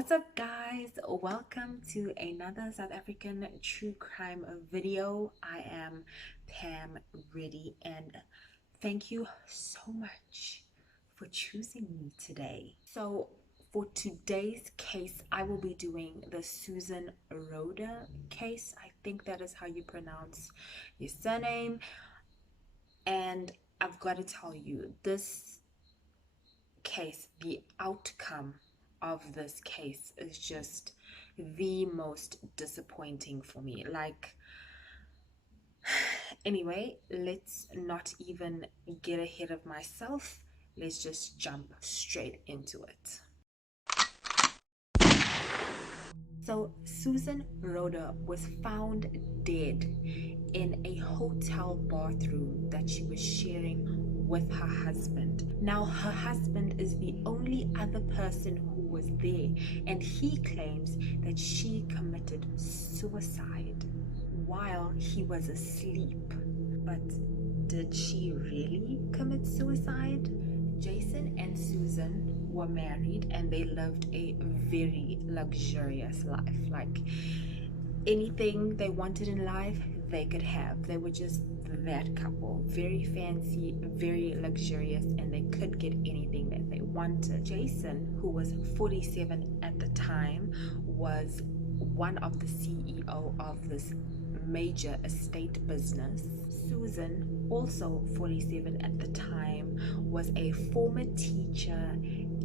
What's up, guys? Welcome to another South African true crime video. I am Pam Reddy, and thank you so much for choosing me today. So for today's case, I will be doing the Susan Rohde case. I think that is how you pronounce your surname. And I've got to tell you, this case, the outcome of this case is just the most disappointing for me. Anyway, let's not even get ahead of myself. Let's just jump straight into it. So Susan Rohde was found dead in a hotel bathroom that she was sharing with her husband. Now, her husband is the only other person who was there, and he claims that she committed suicide while he was asleep. But did she really commit suicide? Jason and Susan were married and they lived a very luxurious life. Like, anything they wanted in life, they could have. They were just that couple. Very fancy, very luxurious, and they could get anything that they wanted. Jason, who was 47 at the time, was one of the CEO of this major estate business. Susan, also 47 at the time, was a former teacher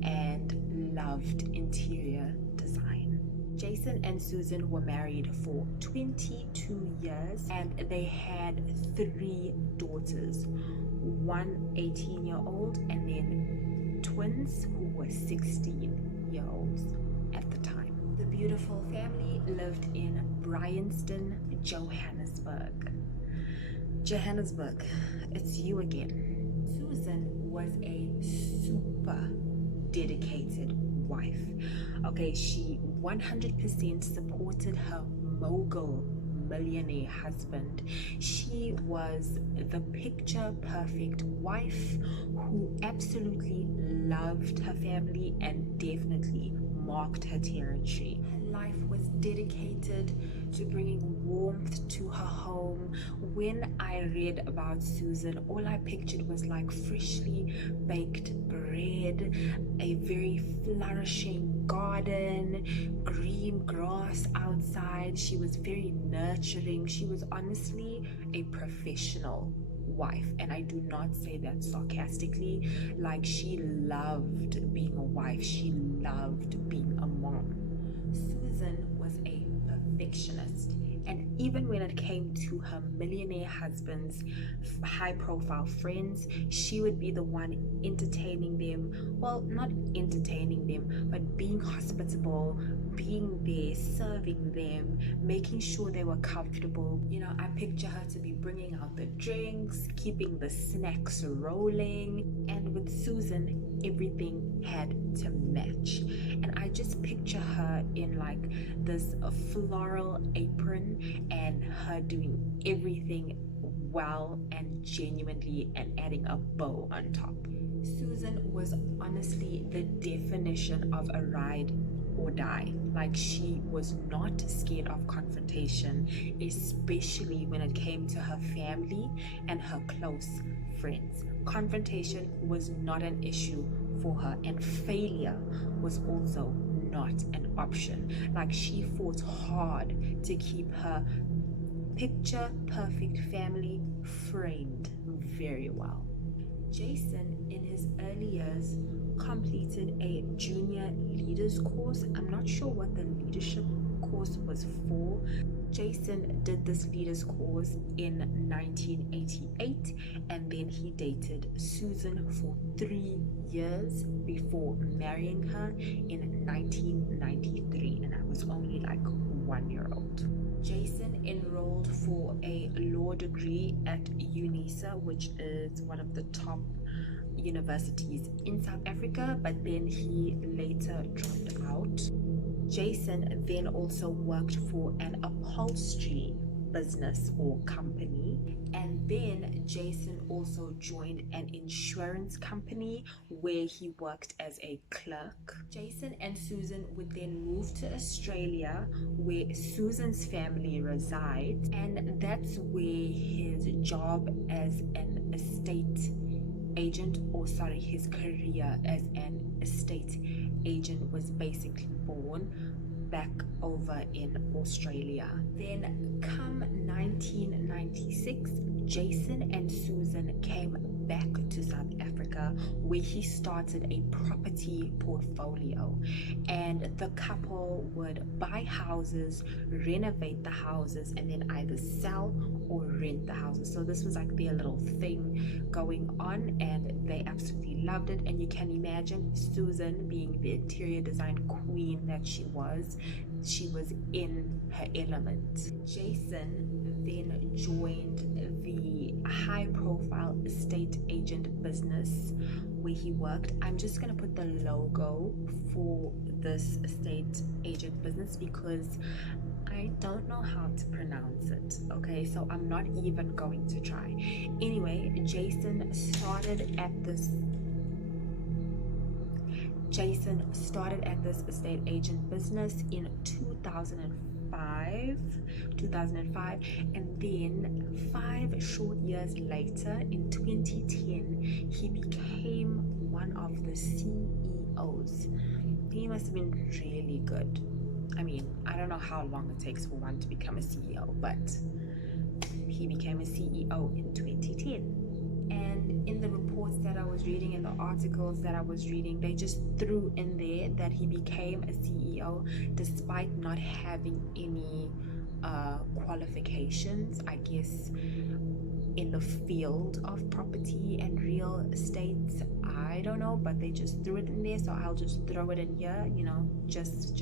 and loved interior design. Jason and Susan were married for 22 years and they had 3 daughters, one 18-year-old and then twins who were 16-year-olds at the time. The beautiful family lived in Bryanston, Johannesburg. Johannesburg, it's you again. Susan was a super dedicated wife. Okay, she 100% supported her mogul millionaire husband. She was the picture perfect wife who absolutely loved her family and definitely marked her territory. Her life was dedicated to bringing warmth to her home. When I read about Susan, all I pictured was like freshly baked bread, a very flourishing garden, green grass outside. She was very nurturing. She was honestly a professional wife, and I do not say that sarcastically. Like, she loved being a wife, she loved being a mom. Susan was a perfectionist, and even when it came to her millionaire husband's high-profile friends, she would be the one entertaining them. Well, not entertaining them, but being hospitable, being there, serving them, making sure they were comfortable. You know, I picture her to be bringing out the drinks, keeping the snacks rolling, and with Susan, everything had to match. And I just picture her in like this floral apron and her doing everything well and genuinely and adding a bow on top. Susan was honestly the definition of a ride or die. Like, she was not scared of confrontation, especially when it came to her family and her close friends. Confrontation was not an issue for her, and failure was also not an option. Like, she fought hard to keep her picture perfect family framed very well. Jason, in his early years, completed a junior leaders course. I'm not sure what the leadership course was for. Jason did this leaders course in 1988, and then he dated Susan for 3 years before marrying her in 1993, and I was only like 1 year old. Jason enrolled for a law degree at UNISA, which is one of the top universities in South Africa, but then he later dropped out. Jason then also worked for an upholstery business or company. And then Jason also joined an insurance company where he worked as a clerk. Jason and Susan would then move to Australia where Susan's family resides, and that's where his job as an estate agent, or sorry, his career as an estate agent was basically born, back over in Australia. Then come 1996, Jason and Susan came back to South Africa where he started a property portfolio, and the couple would buy houses, renovate the houses, and then either sell or rent the houses. So this was like their little thing going on, and they absolutely loved it. And you can imagine Susan, being the interior design queen that she was in her element. Jason then joined the high profile estate agent business where he worked. I'm just going to put the logo for this estate agent business because I don't know how to pronounce it, okay? So I'm not even going to try. Anyway, Jason started at this estate agent business in 2005, and then 5 short years later, in 2010, he became one of the CEOs. He must have been really good. I mean, I don't know how long it takes for one to become a CEO, but he became a CEO in 2010. And in the reports that I was reading, in the articles that I was reading, they just threw in there that he became a CEO despite not having any qualifications, I guess, in the field of property and real estate. I don't know, but they just threw it in there, so I'll just throw it in here, you know, just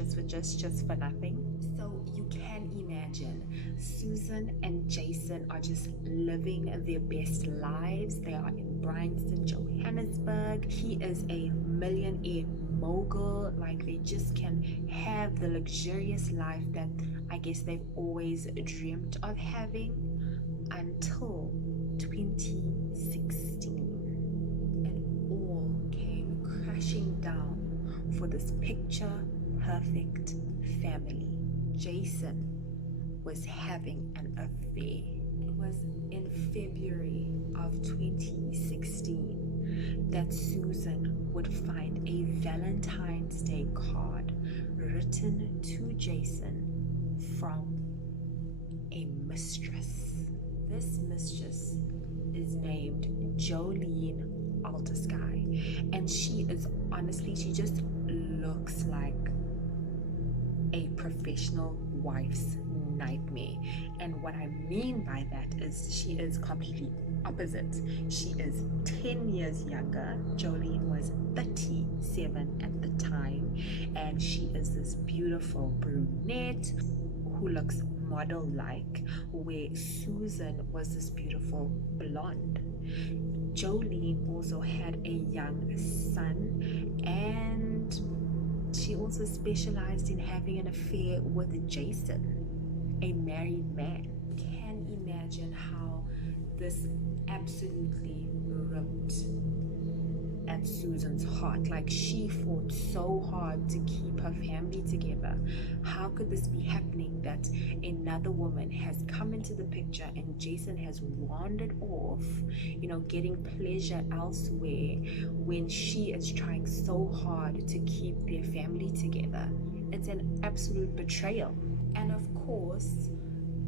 for nothing. So you can imagine Susan and Jason are just living their best lives. They are in Bryanston, Johannesburg. He is a millionaire mogul. Like, they just can have the luxurious life that I guess they've always dreamt of having until 2016, and all came crashing down for this picture perfect family. Jason was having an affair. It was in February of 2016 that Susan would find a Valentine's Day card written to Jason from a mistress. This mistress is named Jolene Altersky, and she is honestly, she just looks like a professional wife's nightmare. And what I mean by that is she is completely opposite. She is 10 years younger. Jolene was 37 at the time, and she is this beautiful brunette who looks model-like, where Susan was this beautiful blonde. Jolene also had a young son, and she also specialized in having an affair with Jason, a married man. You can imagine how this absolutely ripped at Susan's heart. Like, she fought so hard to keep her family together. How could this be happening, that another woman has come into the picture and Jason has wandered off, you know, getting pleasure elsewhere, when she is trying so hard to keep their family together? It's an absolute betrayal. And of course,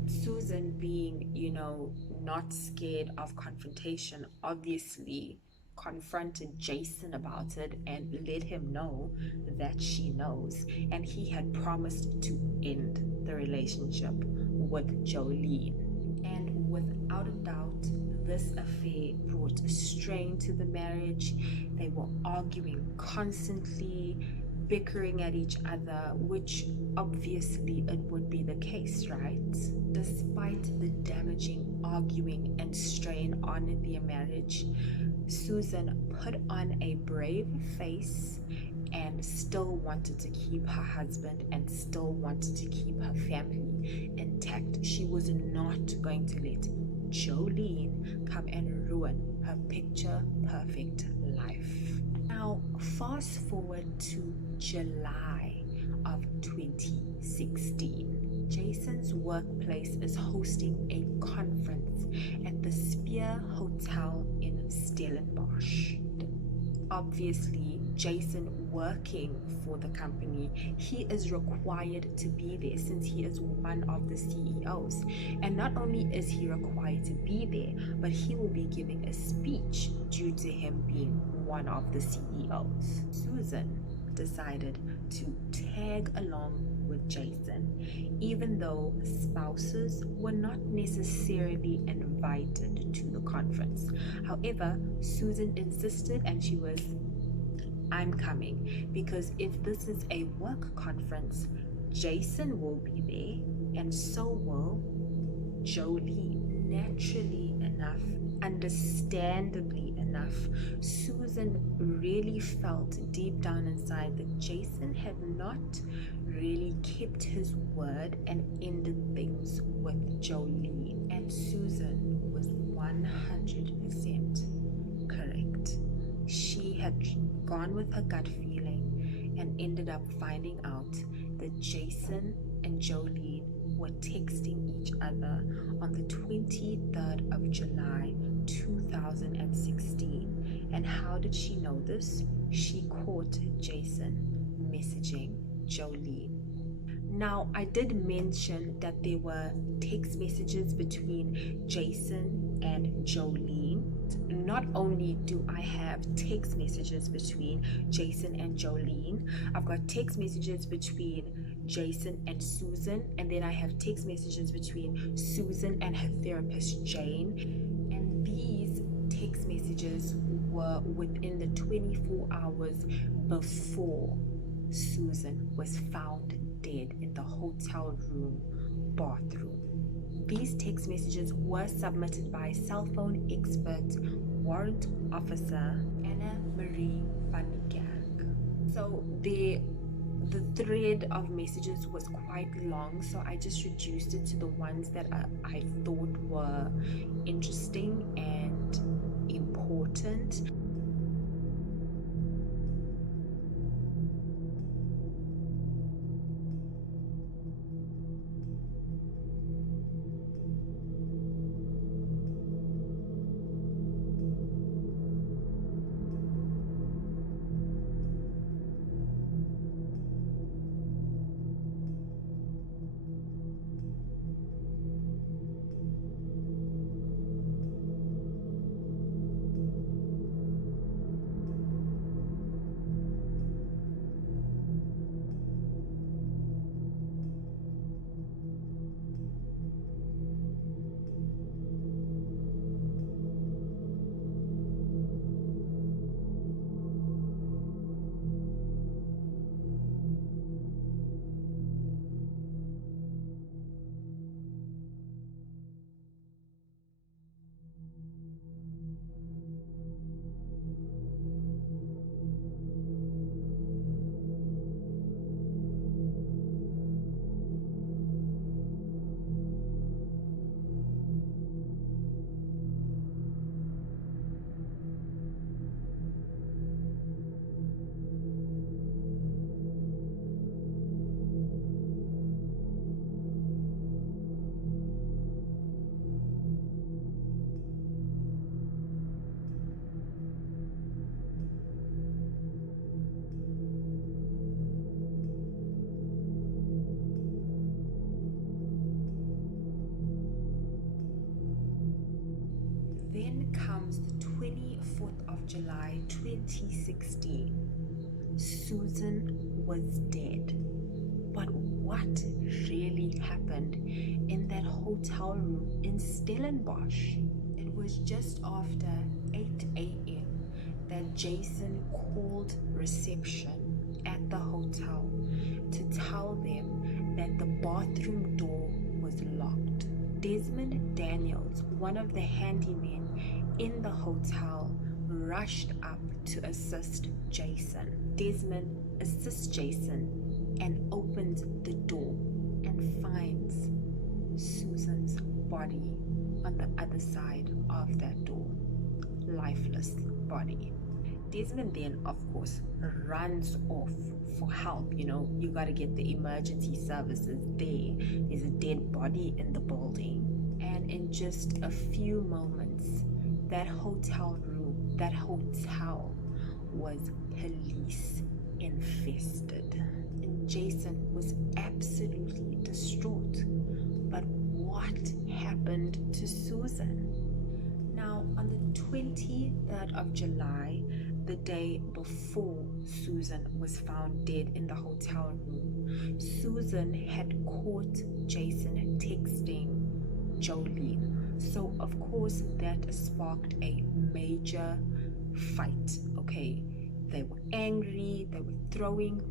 Susan, being, you know, not scared of confrontation, obviously confronted Jason about it and let him know that she knows, and he had promised to end the relationship with Jolene. And without a doubt, this affair brought strain to the marriage. They were arguing constantly, bickering at each other, which obviously it would be the case, right? Despite the damaging arguing and strain on their marriage, Susan put on a brave face and still wanted to keep her husband and still wanted to keep her family intact. She was not going to let Jolene come and ruin her picture perfect life. Now, fast forward to July of 2016. Jason's workplace is hosting a conference at the Sphere Hotel in Stellenbosch. Obviously, Jason, working for the company, he is required to be there since he is one of the CEOs. And not only is he required to be there, but he will be giving a speech due to him being one of the CEOs. Susan decided to tag along with Jason, even though spouses were not necessarily invited to the conference. However, Susan insisted, and she was, I'm coming, because if this is a work conference, Jason will be there and so will Jolene. Naturally enough, understandably enough, Susan really felt deep down inside that Jason had not really kept his word and ended things with Jolene. And Susan was 100% correct. She had gone with her gut feeling and ended up finding out that Jason and Jolene were texting each other on the 23rd of July 2016. And how did she know this? She caught Jason messaging Jolene. Now, I did mention that there were text messages between Jason and Jolene. Not only do I have text messages between Jason and Jolene, I've got text messages between Jason and Susan, and then I have text messages between Susan and her therapist Jane. And these text messages were within the 24 hours before Susan was found dead in the hotel room bathroom. These text messages were submitted by cell phone expert warrant officer Anna Marie van Kerk. So the thread of messages was quite long, so I just reduced it to the ones that I thought were interesting and important. Then comes the 24th of July 2016. Susan was dead. But what really happened in that hotel room in Stellenbosch? It was just after 8 a.m. that Jason called reception at the hotel to tell them that the bathroom door was locked. Desmond Daniels, one of the handymen in the hotel, rushed up to assist Jason. Desmond assists Jason and opens the door and finds Susan's body on the other side of that door, lifeless body. Desmond then, of course, runs off for help. You got to get the emergency services there. There's a dead body in the building. And in just a few moments, that hotel was police infested. And Jason was absolutely distraught. But what happened to Susan? Now, on the 23rd of July, the day before Susan was found dead in the hotel room, Susan had caught Jason texting Jolene. So, of course, that sparked a major fight, okay? They were angry, they were throwing,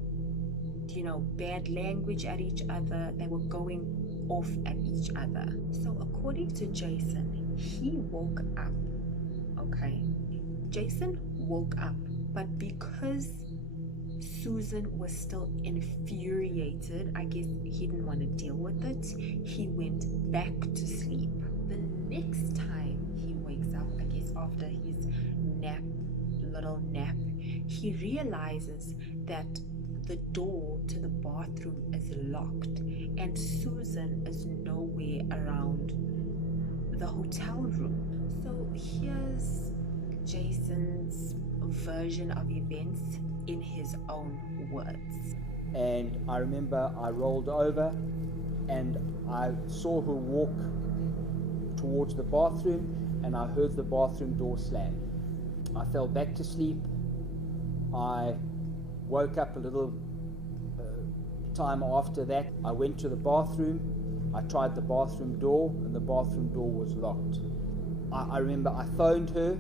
bad language at each other, they were going off at each other. So, according to Jason, he woke up, okay? Jason woke up, but because Susan was still infuriated, I guess he didn't want to deal with it, he went back to sleep. The next time he wakes up, I guess after his little nap, he realizes that the door to the bathroom is locked and Susan is nowhere around the hotel room. So here's Jason's version of events in his own words. And I remember I rolled over and I saw her walk towards the bathroom and I heard the bathroom door slam. I fell back to sleep. I woke up a little time after that. I went to the bathroom. I tried the bathroom door and the bathroom door was locked. I remember I phoned her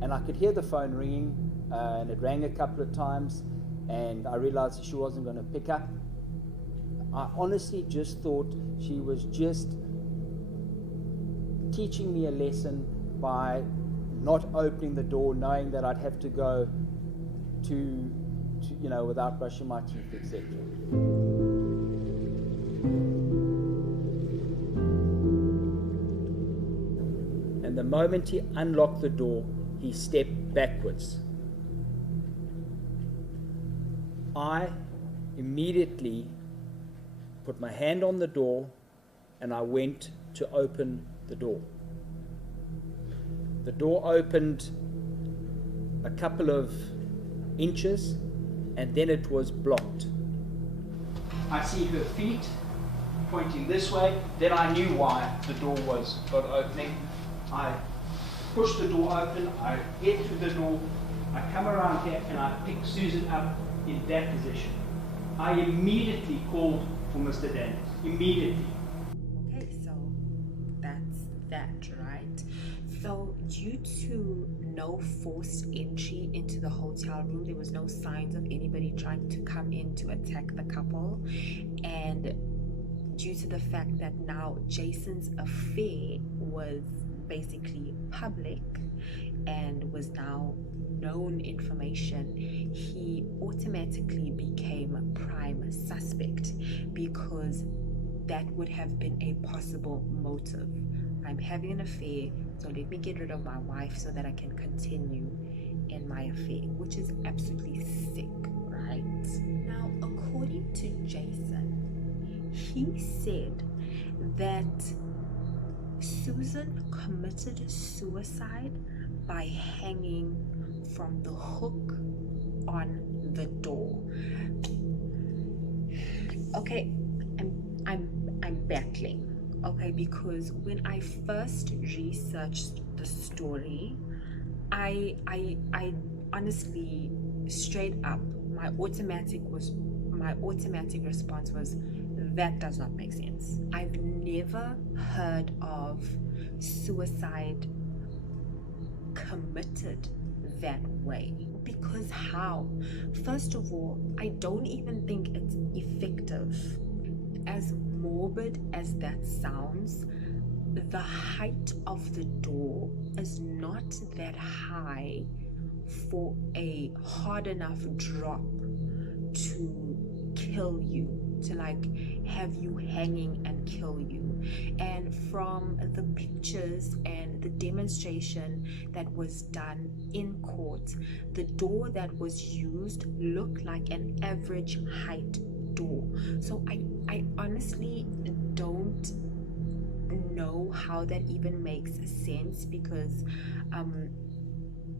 and I could hear the phone ringing and it rang a couple of times and I realized she wasn't going to pick up. I honestly just thought she was just teaching me a lesson by not opening the door, knowing that I'd have to go to without brushing my teeth, etc. And the moment he unlocked the door, he stepped backwards. I immediately put my hand on the door and I went to open the door. The door opened a couple of inches and then it was blocked. I see her feet pointing this way, then I knew why the door was opening. I push the door open, I head through the door, I come around here and I pick Susan up in that position. I immediately called for Mr. Daniels, immediately. Okay, so that's that, right? So due to no forced entry into the hotel room, there was no signs of anybody trying to come in to attack the couple, and due to the fact that now Jason's affair was basically public and was now known information, he automatically became a prime suspect because that would have been a possible motive. I'm having an affair, so let me get rid of my wife so that I can continue in my affair, which is absolutely sick, right? Now, according to Jason, he said that Susan committed suicide by hanging from the hook on the door. Okay, I'm battling. Okay, because when I first researched the story, I honestly, straight up, my automatic response was, that does not make sense. I've never heard of suicide committed that way. Because how? First of all, I don't even think it's effective. As morbid as that sounds, the height of the door is not that high for a hard enough drop to kill you, to like have you hanging and kill you. And from the pictures and the demonstration that was done in court, the door that was used looked like an average height door. So I honestly don't know how that even makes sense, because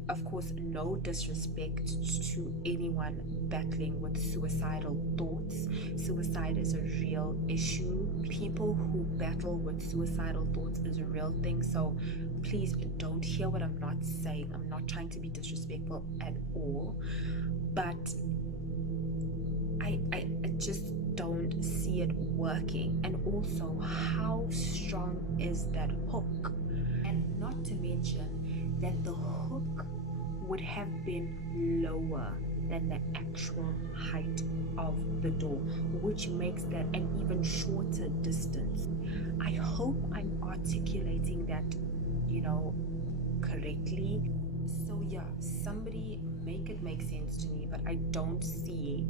of course, no disrespect to anyone battling with suicidal thoughts. Suicide is a real issue. People who battle with suicidal thoughts is a real thing. So please don't hear what I'm not saying. I'm not trying to be disrespectful at all. But I just don't see it working. And also, how strong is that hook? And not to mention that the hook would have been lower than the actual height of the door, which makes that an even shorter distance. I hope I'm articulating that, correctly. So yeah, somebody make it make sense to me, but I don't see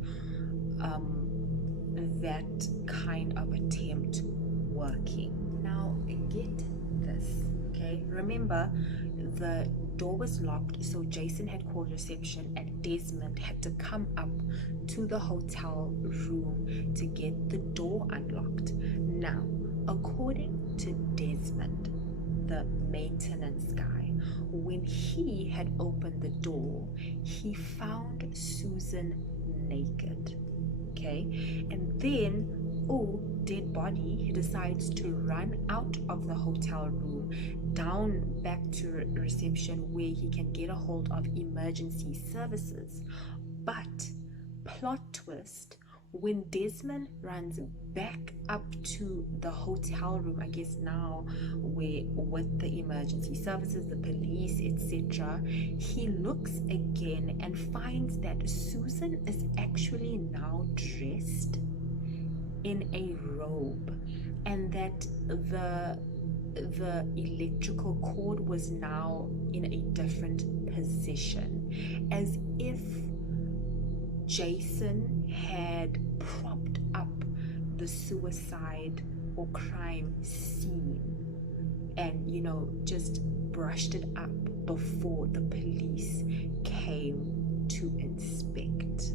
that kind of attempt working. Now get this, okay? Remember, the door was locked, so Jason had called reception and Desmond had to come up to the hotel room to get the door unlocked. Now, according to Desmond, the maintenance guy, when he had opened the door, he found Susan naked. Okay, and then, oh, dead body, he decides to run out of the hotel room down back to reception where he can get a hold of emergency services. But plot twist, when Desmond runs back up to the hotel room, I guess now where with the emergency services, the police, etc., he looks again and finds that Susan is actually now dressed in a robe, and that the electrical cord was now in a different position, as if Jason had propped up the suicide or crime scene and, just brushed it up before the police came to inspect.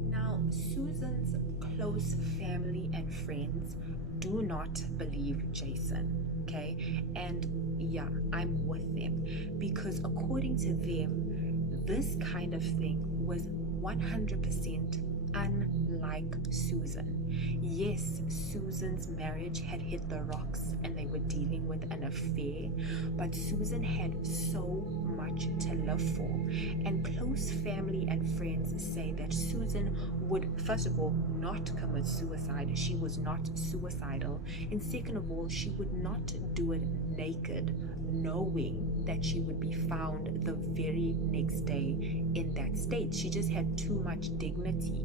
Now, Susan's close family and friends do not believe Jason, okay? And yeah, I'm with them, because according to them, this kind of thing was 100% unlike Susan. Yes, Susan's marriage had hit the rocks and they were dealing with an affair, but Susan had so much to live for. And close family and friends say that Susan would, first of all, not commit suicide. She was not suicidal. And second of all, she would not do it naked, knowing that she would be found the very next day in that state. She just had too much dignity.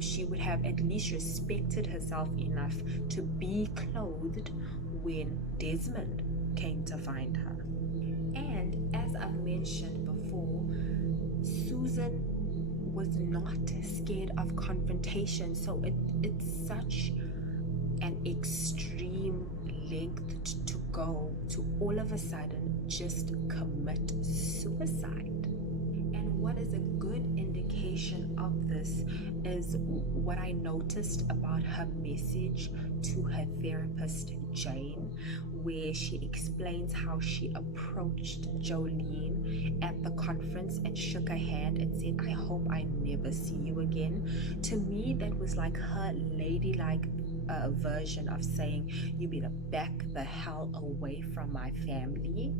She would have at least respected herself enough to be clothed when Desmond came to find her. And as I've mentioned before, Susan was not scared of confrontation. So it's such an extreme length to go to all of a sudden just commit suicide. And what is a good indication of this is what I noticed about her message to her therapist, Jane, where she explains how she approached Jolene at the conference and shook her hand and said, "I hope I never see you again." To me, that was like her ladylike version of saying, "You better back the hell away from my family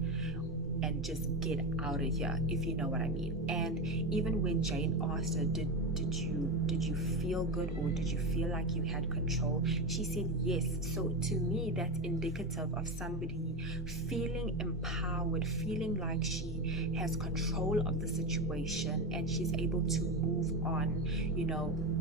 and just get out of here," if you know what I mean. And even when Jane asked her, did you feel good, or did you feel like you had control, she said yes. So to me, that's indicative of somebody feeling empowered, feeling like she has control of the situation and she's able to move on,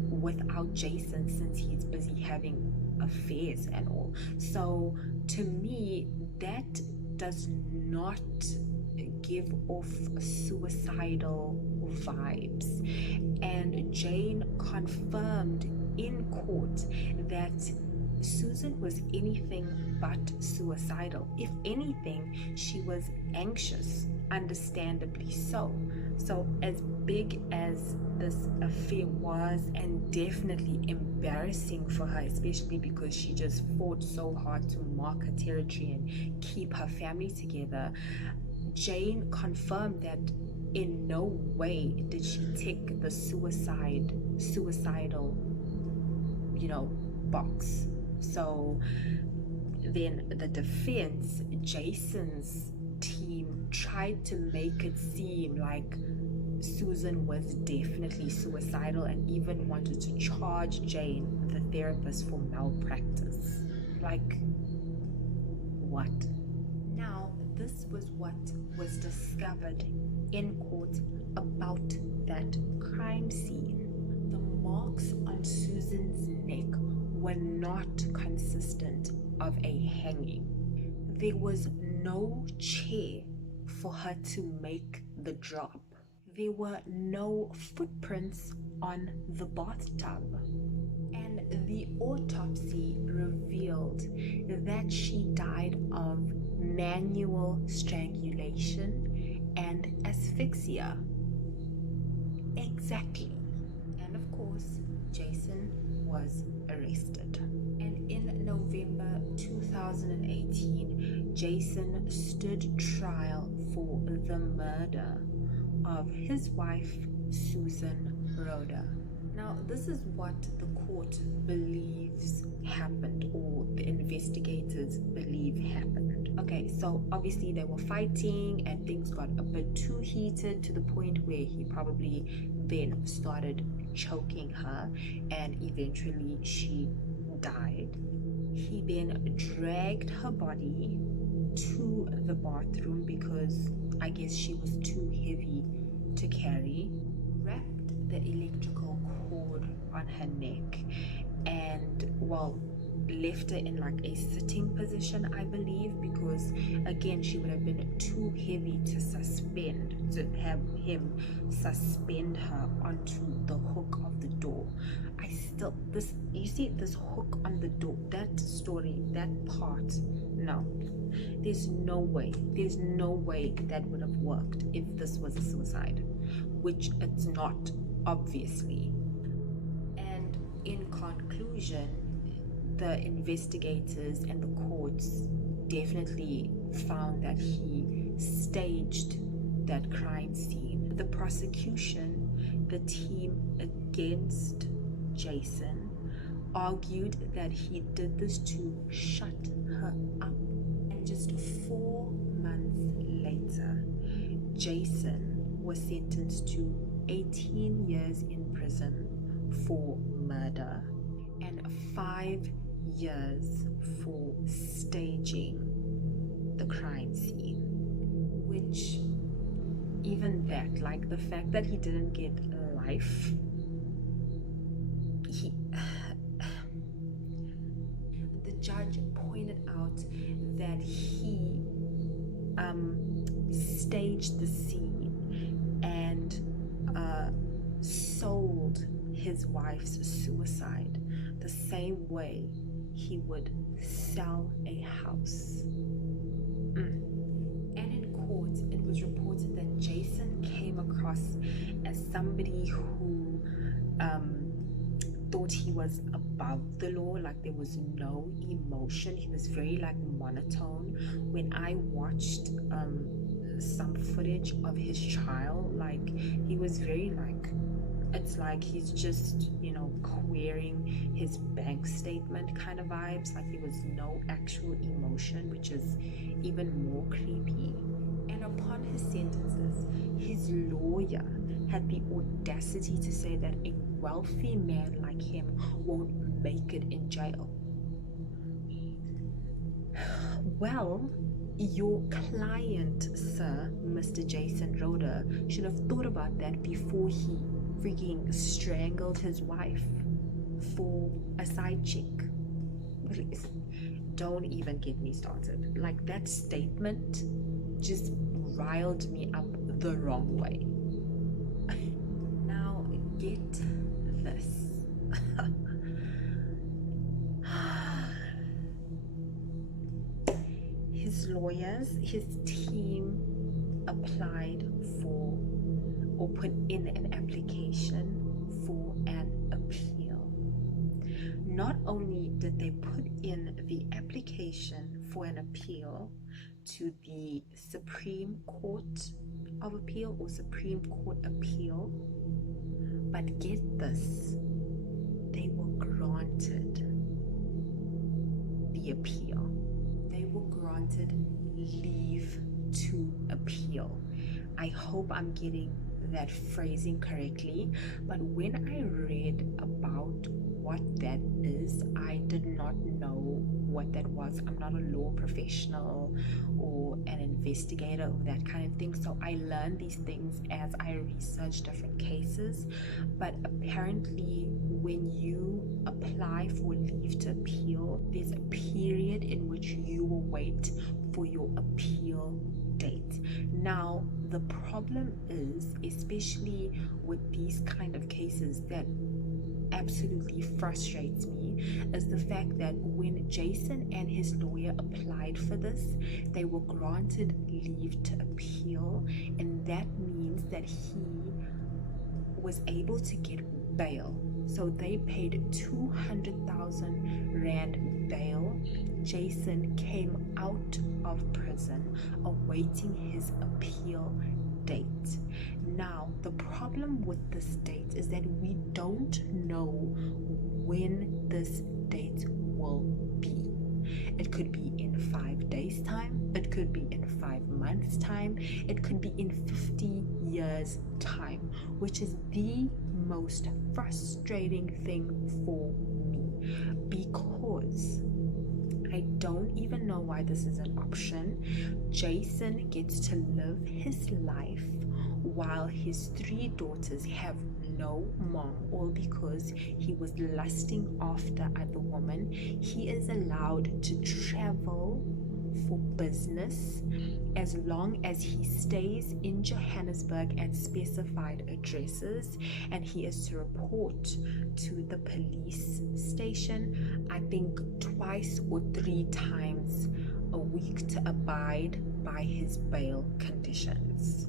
without Jason, since he's busy having affairs and all. So to me, that does not give off suicidal vibes. And Jane confirmed in court that Susan was anything but suicidal. If anything, she was anxious, understandably so. So, as big as this affair was, and definitely embarrassing for her, especially because she just fought so hard to mark her territory and keep her family together, Jane confirmed that in no way did she tick the suicidal, box. So then the defense, Jason's team, tried to make it seem like Susan was definitely suicidal and even wanted to charge Jane, the therapist, for malpractice. Like, what? Now, this was what was discovered in court about that crime scene. The marks on Susan's neck were not consistent of a hanging. There was no chair for her to make the drop. There were no footprints on the bathtub. And the autopsy revealed that she died of manual strangulation and asphyxia. Exactly. And of course, Jason was arrested. And in November 2018, Jason stood trial for the murder of his wife, Susan Rohde. Now, this is what the court believes happened, or the investigators believe happened. Okay, so obviously they were fighting and things got a bit too heated to the point where he probably then started choking her and eventually she died. He then dragged her body to the bathroom because I guess she was too heavy to carry, wrapped the electrical cord on her neck, and left her in like a sitting position, I believe, because again she would have been too heavy to have him suspend her onto the hook of the door. You see this hook on the door, that story, that part, no, there's no way that would have worked if this was a suicide, which it's not, obviously. And in conclusion, the investigators and the courts definitely found that he staged that crime scene. The prosecution, the team against Jason, argued that he did this to shut her up. And just 4 months later, Jason was sentenced to 18 years in prison for murder and 5 years for staging the crime scene. Which, even that, like the fact that he didn't get life, the judge pointed out that he staged the scene and sold his wife's suicide the same way he would sell a house. And in court, it was reported that Jason came across as somebody who thought he was above the law, like there was no emotion. He was very like monotone. When I watched some footage of his trial, like he was very like, it's like he's just, querying his bank statement kind of vibes. Like there was no actual emotion, which is even more creepy. And upon his sentences, his lawyer had the audacity to say that a wealthy man like him won't make it in jail. Well, your client, sir, Mr. Jason Rohde, should have thought about that before he freaking strangled his wife for a side chick. Please, don't even get me started. Like, that statement just riled me up the wrong way. Get this. His lawyers, his team applied for or put in an application for an appeal. Not only did they put in the application for an appeal to the Supreme Court of Appeal or Supreme Court Appeal, but get this, they were granted the appeal. They were granted leave to appeal. I hope I'm getting that phrasing correctly, but when I read about what that is, I did not know what that was. I'm not a law professional or an investigator or that kind of thing, so I learned these things as I researched different cases. But apparently when you apply for leave to appeal, there's a period in which you will wait for your appeal date. Now the problem is, especially with these kind of cases, that absolutely frustrates me, is the fact that when Jason and his lawyer applied for this, they were granted leave to appeal, and that means that he was able to get bail. So they paid 200,000 Rand bail. Jason came out of prison awaiting his appeal date. Now, the problem with this date is that we don't know when this date will be. It could be in 5 days' time, it could be in 5 months' time, it could be in 50 years' time, which is the most frustrating thing for me, because I don't even know why this is an option. Jason gets to live his life while his 3 daughters have no mom, all because he was lusting after other women. He is allowed to travel for business as long as he stays in Johannesburg at specified addresses, and he is to report to the police station, I think 2 or 3 times a week, to abide by his bail conditions.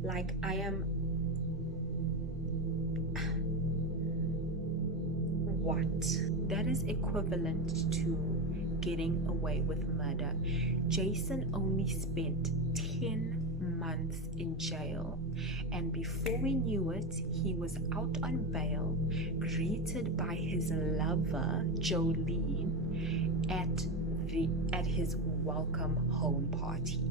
Like, I am, what? That is equivalent to getting away with murder. Jason only spent 10 months in jail, and before we knew it, he was out on bail, greeted by his lover Jolene at his welcome home party.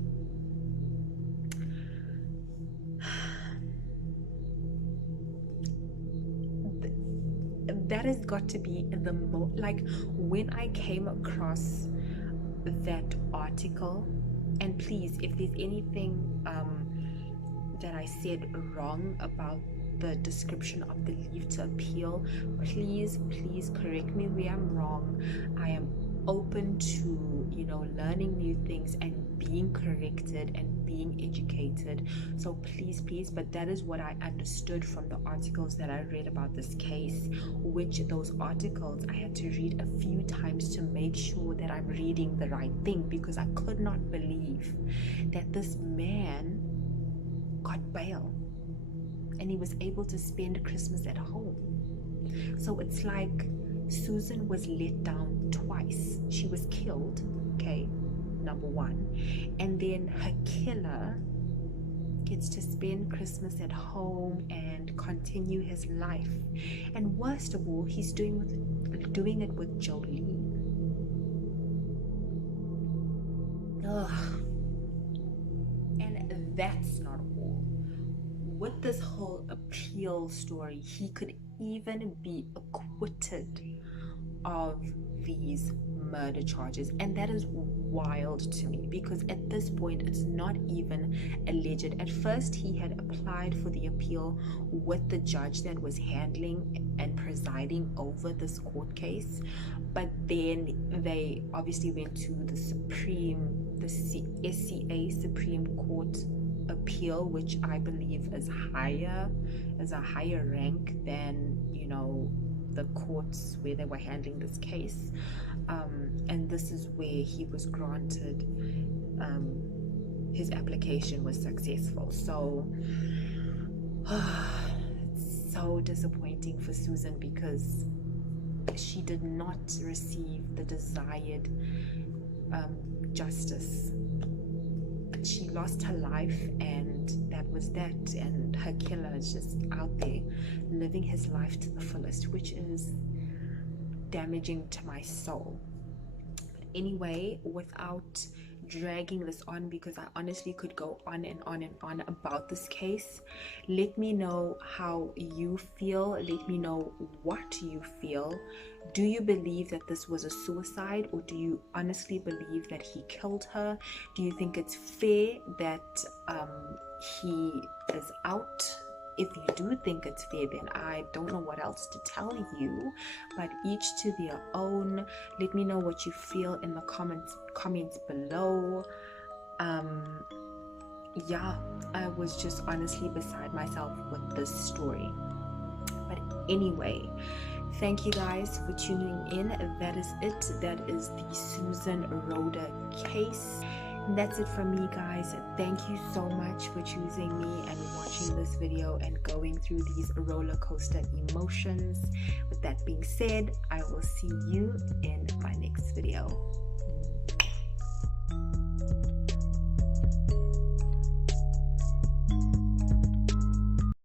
That has got to be the most, like, when I came across that article, and please, if there's anything that I said wrong about the description of the leave to appeal, please correct me where I'm wrong. I am open to, you know, learning new things and being corrected and being educated. So please, but that is what I understood from the articles that I read about this case, which those articles I had to read a few times to make sure that I'm reading the right thing, because I could not believe that this man got bail and he was able to spend Christmas at home. So it's like Susan was let down twice. She was killed, okay, number one, and then her killer gets to spend Christmas at home and continue his life. And worst of all, he's doing it with Jolene. Ugh. And that's not all. With this whole appeal story, he could even be acquitted of these murder charges, and that is wild to me, because at this point it's not even alleged. At first he had applied for the appeal with the judge that was handling and presiding over this court case, but then they obviously went to the SCA Supreme Court appeal, which I believe is a higher rank than, you know, the courts where they were handling this case. And this is where he was granted, his application was successful. So it's so disappointing for Susan, because she did not receive the desired justice. She lost her life, and that was that. And her killer is just out there living his life to the fullest, which is damaging to my soul. But anyway, without dragging this on, because I honestly could go on and on and on about this case, let me know how you feel. Let me know what you feel. Do you believe that this was a suicide, or do you honestly believe that he killed her? Do you think it's fair that he is out? If you do think it's fair, then I don't know what else to tell you, but each to their own. Let me know what you feel in the comments below. Yeah, I was just honestly beside myself with this story. But anyway, thank you guys for tuning in. That is it. That is the Susan Rohde case. And that's it from me, guys. Thank you so much for choosing me and watching this video and going through these roller coaster emotions. With that being said, I will see you in my next video.